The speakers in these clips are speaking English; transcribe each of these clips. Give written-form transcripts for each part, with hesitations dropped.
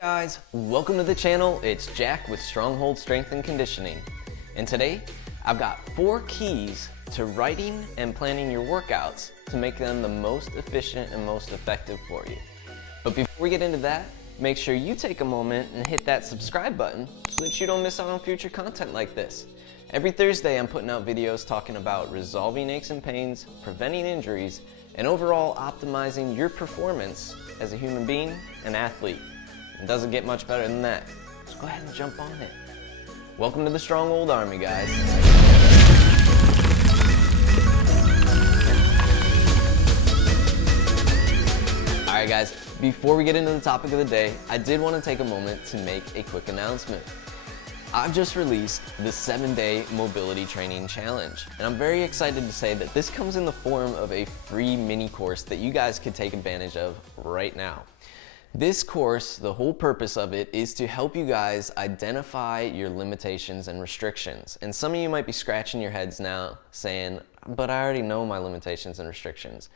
Guys, welcome to the channel. It's Jack with Stronghold Strength and Conditioning. And today, I've got 4 keys to writing and planning your workouts to make them the most efficient and most effective for you. But before we get into that, make sure you take a moment and hit that subscribe button so that you don't miss out on future content like this. Every Thursday, I'm putting out videos talking about resolving aches and pains, preventing injuries, and overall optimizing your performance as a human being and athlete. It doesn't get much better than that. So go ahead and jump on it. Welcome to the Stronghold Army, guys. Alright guys, before we get into the topic of the day, I did want to take a moment to make a quick announcement. I've just released the 7-day mobility training challenge, and I'm very excited to say that this comes in the form of a free mini course that you guys could take advantage of right now. This course, the whole purpose of it is to help you guys identify your limitations and restrictions. And some of you might be scratching your heads now saying, but I already know my limitations and restrictions.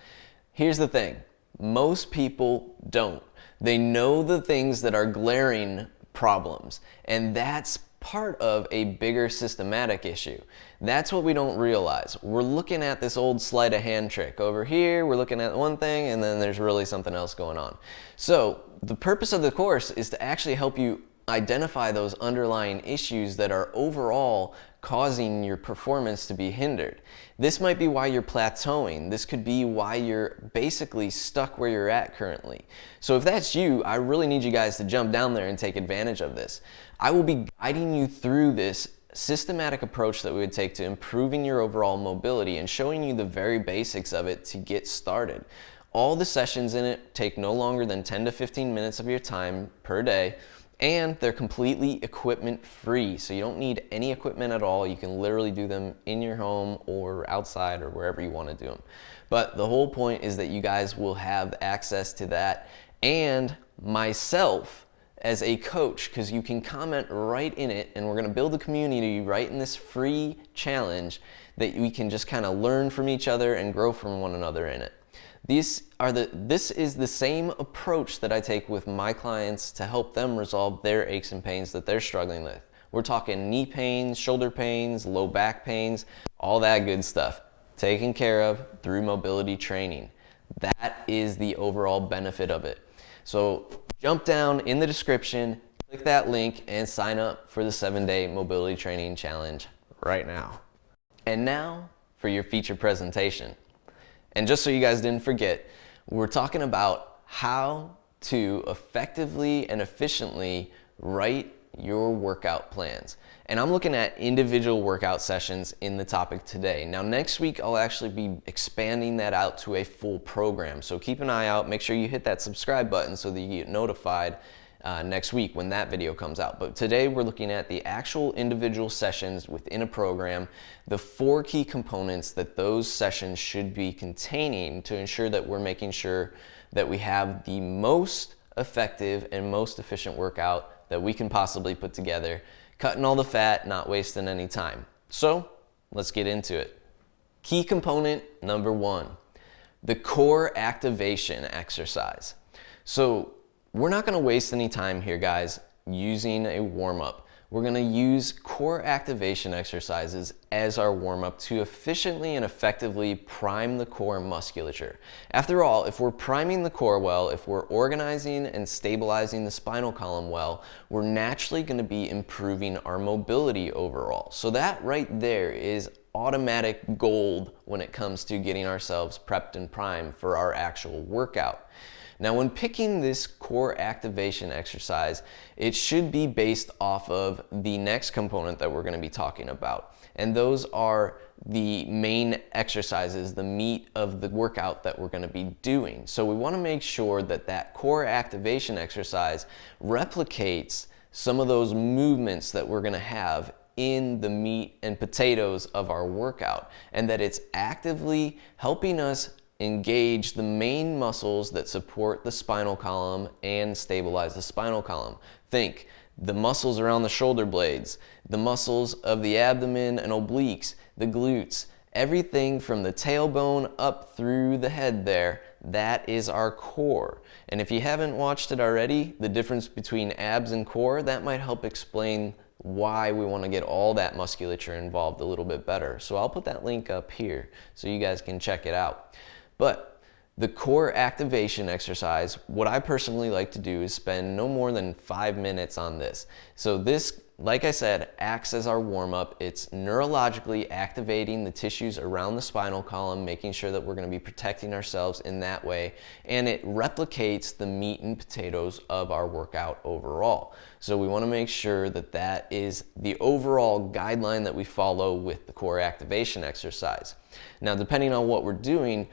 Here's the thing, most people don't. They know the things that are glaring problems, and that's part of a bigger systematic issue. That's what we don't realize. We're looking at this old sleight of hand trick. Over here, we're looking at one thing, and then there's really something else going on. So the purpose of the course is to actually help you identify those underlying issues that are overall causing your performance to be hindered. This might be why you're plateauing. This could be why you're basically stuck where you're at currently. So if that's you, I really need you guys to jump down there and take advantage of this. I will be guiding you through this systematic approach that we would take to improving your overall mobility and showing you the very basics of it to get started. All the sessions in it take no longer than 10 to 15 minutes of your time per day, and they're completely equipment free, so you don't need any equipment at all. You can literally do them in your home or outside or wherever you want to do them. But the whole point is that you guys will have access to that and myself as a coach, because you can comment right in it, and we're going to build a community right in this free challenge that we can just kind of learn from each other and grow from one another in it. This is the same approach that I take with my clients to help them resolve their aches and pains that they're struggling with. We're talking knee pains, shoulder pains, low back pains, all that good stuff taken care of through mobility training. That is the overall benefit of it. So jump down in the description, click that link, and sign up for the 7-day mobility training challenge right now. And now for your feature presentation. And just so you guys didn't forget, we're talking about how to effectively and efficiently write your workout plans. And I'm looking at individual workout sessions in the topic today. Now next week, I'll actually be expanding that out to a full program. So keep an eye out, make sure you hit that subscribe button so that you get notified next week when that video comes out. But today we're looking at the actual individual sessions within a program, the 4 key components that those sessions should be containing to ensure that we're making sure that we have the most effective and most efficient workout that we can possibly put together, cutting all the fat, not wasting any time. So let's get into it. Key component number 1, the core activation exercise. So we're not going to waste any time here, guys, using a warm-up. We're going to use core activation exercises as our warm-up to efficiently and effectively prime the core musculature. After all, if we're priming the core well, if we're organizing and stabilizing the spinal column well, we're naturally going to be improving our mobility overall. So that right there is automatic gold when it comes to getting ourselves prepped and primed for our actual workout. Now, when picking this core activation exercise, it should be based off of the next component that we're going to be talking about. And those are the main exercises, the meat of the workout that we're going to be doing. So we want to make sure that that core activation exercise replicates some of those movements that we're going to have in the meat and potatoes of our workout, and that it's actively helping us engage the main muscles that support the spinal column and stabilize the spinal column. Think the muscles around the shoulder blades, the muscles of the abdomen and obliques, the glutes, everything from the tailbone up through the head there, that is our core. And if you haven't watched it already, the difference between abs and core, that might help explain why we want to get all that musculature involved a little bit better. So I'll put that link up here so you guys can check it out. But the core activation exercise, what I personally like to do is spend no more than 5 minutes on this. So this, like I said, acts as our warm-up. It's neurologically activating the tissues around the spinal column, making sure that we're going to be protecting ourselves in that way, and it replicates the meat and potatoes of our workout overall. So we want to make sure that that is the overall guideline that we follow with the core activation exercise. Now, depending on what we're doing,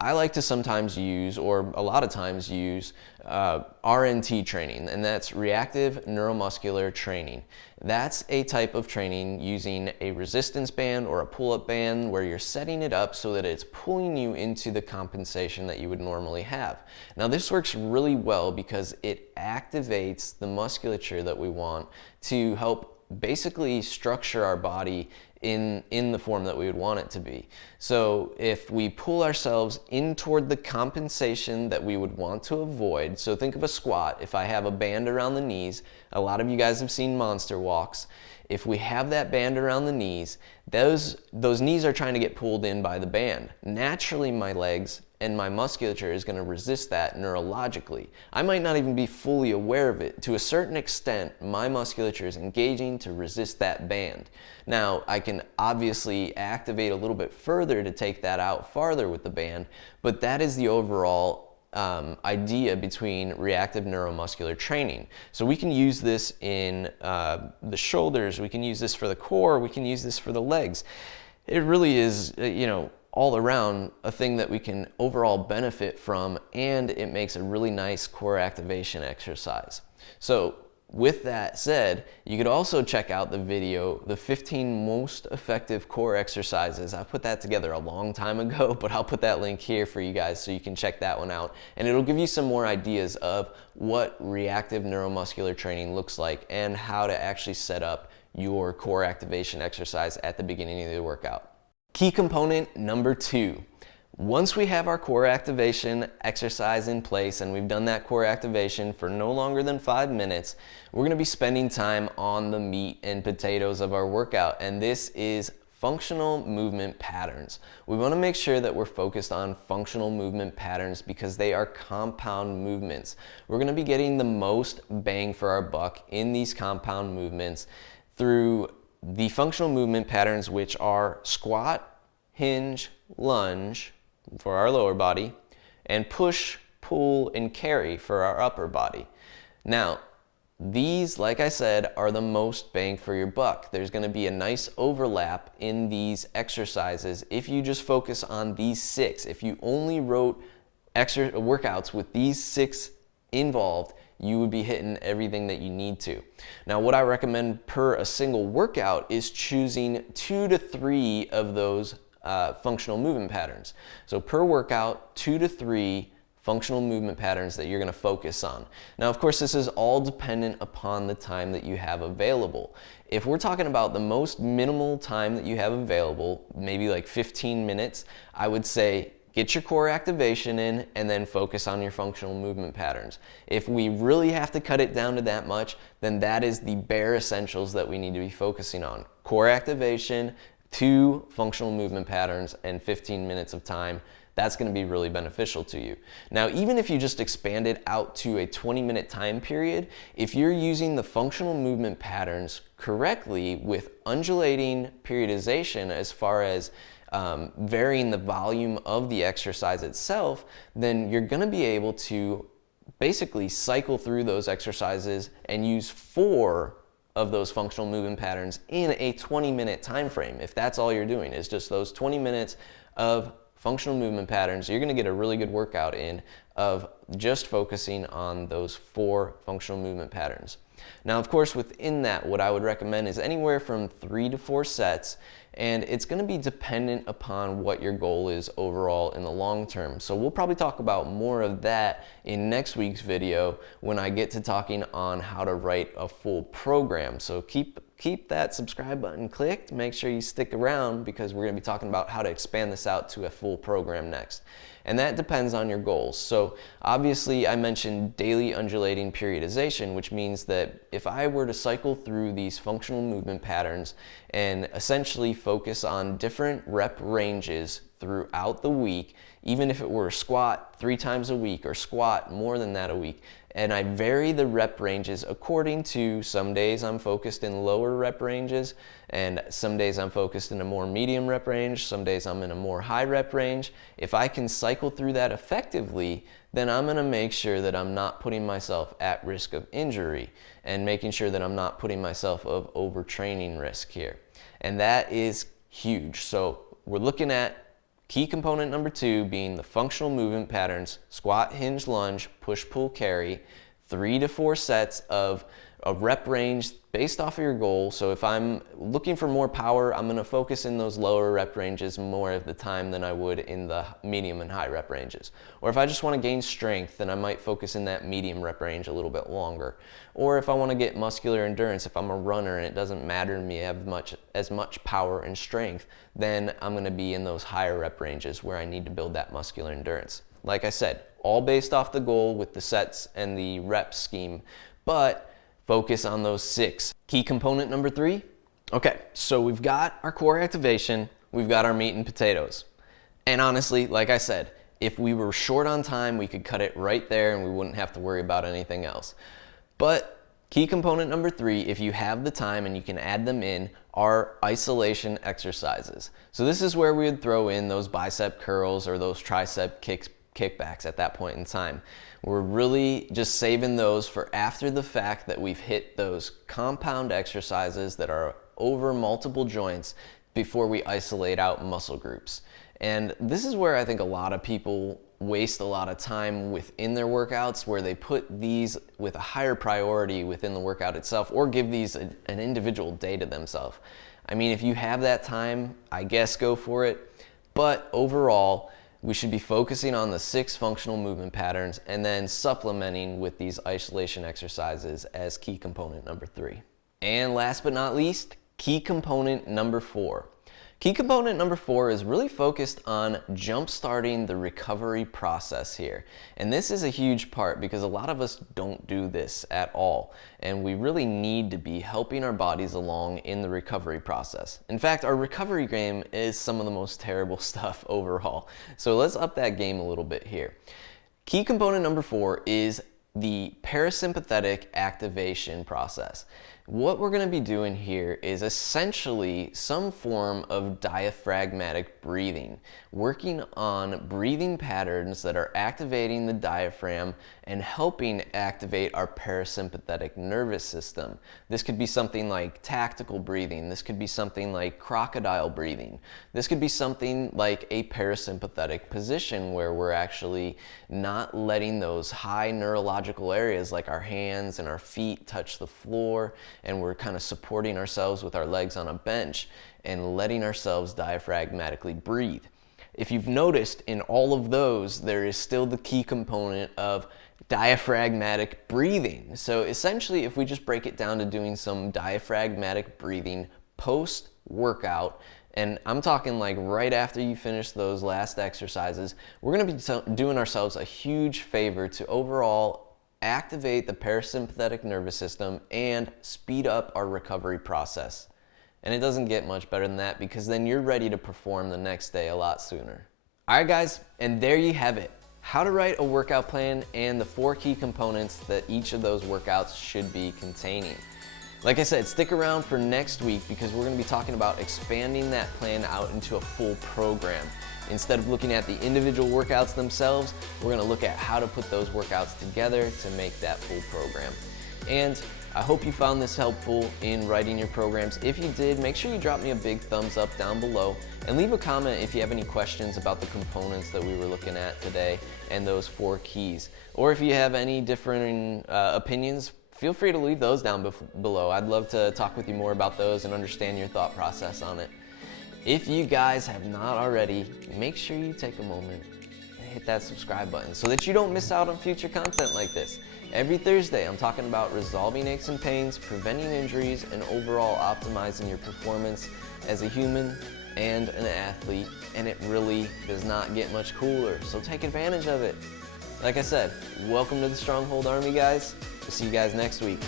I like to sometimes use, or a lot of times use, RNT training, and that's reactive neuromuscular training. That's a type of training using a resistance band or a pull-up band where you're setting it up so that it's pulling you into the compensation that you would normally have. Now this works really well because it activates the musculature that we want to help basically structure our body in the form that we would want it to be. So if we pull ourselves in toward the compensation that we would want to avoid, so think of a squat. If I have a band around the knees, a lot of you guys have seen monster walks. If we have that band around the knees, those knees are trying to get pulled in by the band. Naturally, my legs and my musculature is going to resist that neurologically. I might not even be fully aware of it. To a certain extent, my musculature is engaging to resist that band. Now, I can obviously activate a little bit further to take that out farther with the band, but that is the overall idea between reactive neuromuscular training. So we can use this in the shoulders, we can use this for the core, we can use this for the legs. It really is, all around a thing that we can overall benefit from, and it makes a really nice core activation exercise. So with that said, you could also check out the video, the 15 most effective core exercises. I put that together a long time ago, but I'll put that link here for you guys so you can check that one out. And it'll give you some more ideas of what reactive neuromuscular training looks like and how to actually set up your core activation exercise at the beginning of the workout. Key component number 2. Once we have our core activation exercise in place and we've done that core activation for no longer than 5 minutes, we're going to be spending time on the meat and potatoes of our workout, and this is functional movement patterns. We want to make sure that we're focused on functional movement patterns because they are compound movements. We're going to be getting the most bang for our buck in these compound movements through the functional movement patterns, which are squat, hinge, lunge for our lower body, and push, pull, and carry for our upper body. Now, these, like I said, are the most bang for your buck. There's going to be a nice overlap in these exercises if you just focus on these 6. If you only wrote workouts with these 6 involved, you would be hitting everything that you need to. Now, what I recommend per a single workout is choosing 2 to 3 of those functional movement patterns. So per workout, 2 to 3 functional movement patterns that you're going to focus on. Now, of course, this is all dependent upon the time that you have available. If we're talking about the most minimal time that you have available, maybe like 15 minutes, I would say get your core activation in and then focus on your functional movement patterns. If we really have to cut it down to that much, then that is the bare essentials that we need to be focusing on. Core activation, 2 functional movement patterns, and 15 minutes of time. That's going to be really beneficial to you. Now, even if you just expand it out to a 20-minute time period, if you're using the functional movement patterns correctly with undulating periodization as far as varying the volume of the exercise itself, then you're going to be able to basically cycle through those exercises and use 4 of those functional movement patterns in a 20-minute time frame. If that's all you're doing is just those 20 minutes of functional movement patterns, you're going to get a really good workout in of just focusing on those 4 functional movement patterns. Now, of course, within that, what I would recommend is anywhere from 3 to 4 sets, and it's going to be dependent upon what your goal is overall in the long term. So we'll probably talk about more of that in next week's video when I get to talking on how to write a full program. So keep that subscribe button clicked. Make sure you stick around because we're going to be talking about how to expand this out to a full program next. And that depends on your goals. So obviously I mentioned daily undulating periodization, which means that if I were to cycle through these functional movement patterns and essentially focus on different rep ranges throughout the week, even if it were a squat 3 times a week or squat more than that a week, and I vary the rep ranges according to some days I'm focused in lower rep ranges, and some days I'm focused in a more medium rep range, some days I'm in a more high rep range. If I can cycle through that effectively, then I'm gonna make sure that I'm not putting myself at risk of injury and making sure that I'm not putting myself of overtraining risk here. And that is huge. So we're looking at key component number 2 being the functional movement patterns: squat, hinge, lunge, push, pull, carry, 3 to 4 sets of a rep range based off of your goal. So if I'm looking for more power, I'm gonna focus in those lower rep ranges more of the time than I would in the medium and high rep ranges. Or if I just wanna gain strength, then I might focus in that medium rep range a little bit longer. Or if I wanna get muscular endurance, if I'm a runner and it doesn't matter to me as much power and strength, then I'm gonna be in those higher rep ranges where I need to build that muscular endurance. Like I said, all based off the goal with the sets and the rep scheme, but focus on those 6. Key component number 3. Okay, so we've got our core activation, we've got our meat and potatoes. And honestly, like I said, if we were short on time, we could cut it right there and we wouldn't have to worry about anything else. But key component number 3, if you have the time and you can add them in, are isolation exercises. So this is where we would throw in those bicep curls or those tricep kickbacks at that point in time. We're really just saving those for after the fact that we've hit those compound exercises that are over multiple joints before we isolate out muscle groups. And this is where I think a lot of people waste a lot of time within their workouts, where they put these with a higher priority within the workout itself, or give these an individual day to themselves. I mean, if you have that time, I guess go for it. But overall, we should be focusing on the 6 functional movement patterns and then supplementing with these isolation exercises as key component number 3. And last but not least, key component number 4. Key component number 4 is really focused on jump-starting the recovery process here. And this is a huge part because a lot of us don't do this at all. And we really need to be helping our bodies along in the recovery process. In fact, our recovery game is some of the most terrible stuff overall. So let's up that game a little bit here. Key component number 4 is the parasympathetic activation process. What we're going to be doing here is essentially some form of diaphragmatic breathing, working on breathing patterns that are activating the diaphragm and helping activate our parasympathetic nervous system. This could be something like tactical breathing. This could be something like crocodile breathing. This could be something like a parasympathetic position where we're actually not letting those high neurological areas like our hands and our feet touch the floor, and we're kind of supporting ourselves with our legs on a bench and letting ourselves diaphragmatically breathe. If you've noticed, in all of those, there is still the key component of diaphragmatic breathing. So essentially, if we just break it down to doing some diaphragmatic breathing post-workout, and I'm talking like right after you finish those last exercises, we're going to be doing ourselves a huge favor to overall activate the parasympathetic nervous system and speed up our recovery process. And it doesn't get much better than that, because then you're ready to perform the next day a lot sooner. All right, guys, and there you have it. How to write a workout plan and the 4 key components that each of those workouts should be containing. Like I said, stick around for next week, because we're going to be talking about expanding that plan out into a full program. Instead of looking at the individual workouts themselves, we're going to look at how to put those workouts together to make that full program. And I hope you found this helpful in writing your programs. If you did, make sure you drop me a big thumbs up down below, and leave a comment if you have any questions about the components that we were looking at today and those 4 keys. Or if you have any different opinions, feel free to leave those down below. I'd love to talk with you more about those and understand your thought process on it. If you guys have not already, make sure you take a moment and hit that subscribe button so that you don't miss out on future content like this. Every Thursday, I'm talking about resolving aches and pains, preventing injuries, and overall optimizing your performance as a human and an athlete, and it really does not get much cooler, so take advantage of it. Like I said, welcome to the Stronghold Army, guys. We'll see you guys next week.